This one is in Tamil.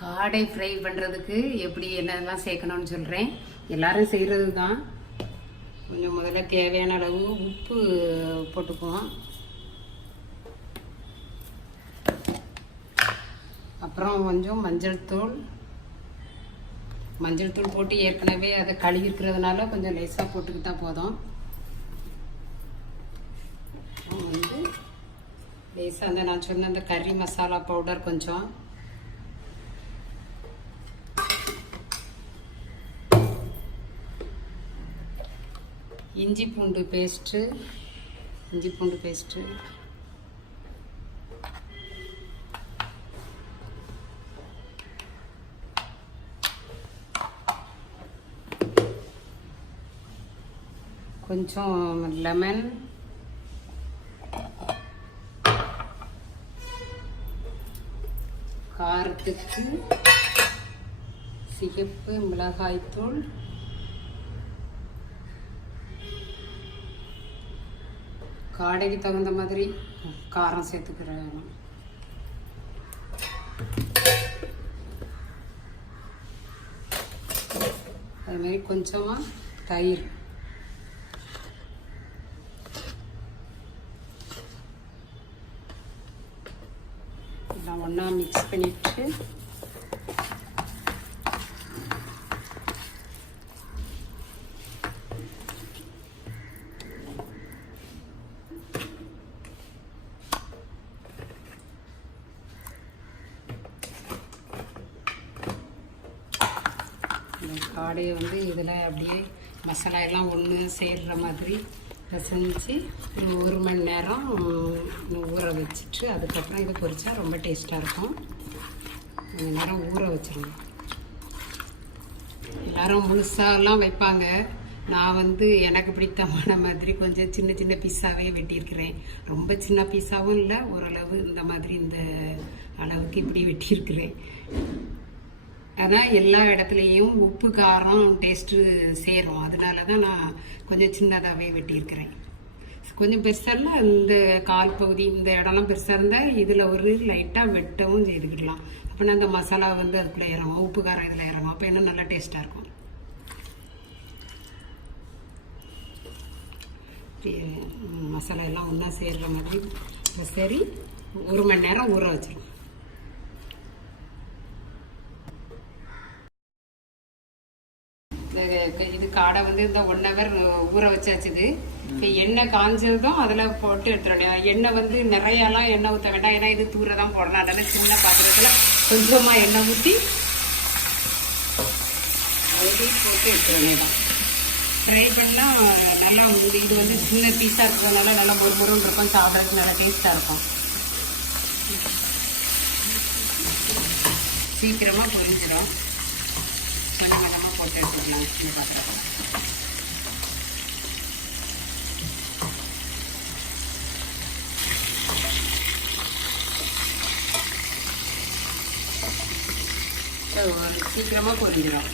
காடை ஃப்ரை பண்ணுறதுக்கு எப்படி என்னெல்லாம் சேர்க்கணும்னு சொல்கிறேன். எல்லாரும் செய்கிறது தான். கொஞ்சம் முதல்ல தேவையான அளவு உப்பு போட்டுக்குவோம். அப்புறம் கொஞ்சம் மஞ்சள் தூள் போட்டு ஏற்கனவே அதை கழுவி இருக்கிறதுனால கொஞ்சம் லேசாக போட்டுக்கிட்டா போதும். வந்து லேசாக அந்த நான் சொன்ன அந்த கறி மசாலா பவுடர் கொஞ்சம், இஞ்சி பூண்டு பேஸ்ட்டு கொஞ்சம் லெமன், காரத்துக்கு சிகப்பு மிளகாய்த்தூள், காடைக்கு தகுந்த மாதிரி காரம் சேர்த்துக்கிறேன். அது மாதிரி கொஞ்சமாக தயிர், எல்லாம் ஒன்றா மிக்ஸ் பண்ணிட்டு காடையை வந்து இதில் அப்படியே மசாலா எல்லாம் ஒன்று சேர்கிற மாதிரி செஞ்சு 1 மணி நேரம் ஊற வச்சுட்டு அதுக்கப்புறம் இதை பொரிச்சா ரொம்ப டேஸ்ட்டாக இருக்கும். 1 மணி நேரம் ஊற வச்சிடணும். எல்லோரும் முழுசாலாம் வைப்பாங்க. நான் வந்து எனக்கு பிடித்தமான மாதிரி கொஞ்சம் சின்ன சின்ன பீஸாகவே வெட்டியிருக்கிறேன். ரொம்ப சின்ன பீஸாகவும் இல்லை, ஓரளவு இந்த மாதிரி இந்த அளவுக்கு இப்படி வெட்டியிருக்கிறேன். ஆனால் எல்லா இடத்துலையும் உப்பு காரம் டேஸ்ட்டு சேரும். அதனால தான் நான் கொஞ்சம் சின்னதாகவே வெட்டியிருக்கிறேன். கொஞ்சம் பெருசாக இந்த கால் பகுதி இந்த இடம்லாம் பெருசாக இருந்தால் இதில் ஒரு லைட்டாக வெட்டவும் செய்துக்கிடலாம். அப்படின்னா அந்த மசாலா வந்து அதுக்குள்ளே இறங்கும், உப்பு காரம் இதில் இறங்கும். அப்போ இன்னும் நல்லா டேஸ்ட்டாக இருக்கும். மசாலா எல்லாம் ஒன்றா சேர்கிற மாதிரி சரி 1 மணி நேரம் ஊற வச்சிடும். இது காடை வந்து இந்த 1 ஹவர் ஊற வச்சாச்சுது. இப்போ எண்ணெய் காஞ்சதும் அதில் போட்டு எடுத்துடணும். எண்ணெய் வந்து நிறையாலாம் எண்ணெய் ஊற்ற வேண்டாம், ஏன்னா இது தூர தான் போடலாம். அதனால சின்ன பாத்திரத்தில் கொஞ்சமாக எண்ணெய் ஊற்றி போட்டு எடுத்துட வேண்டாம். ஃப்ரை பண்ணால் நல்லா இது வந்து சின்ன பீஸாக இருக்கிறதுனால நல்லா முறுமுறுன்னு இருக்கும், சாப்பிட்றதுக்கு நல்லா டேஸ்ட்டாக இருக்கும். சீக்கிரமாக பொரிஞ்சிடும். கொஞ்சம் கொஞ்சமாக போட்டு எடுத்துக்கலாம். சின்ன பாத்திரம் சீக்கிரமாக பொரிஞ்சிடும்.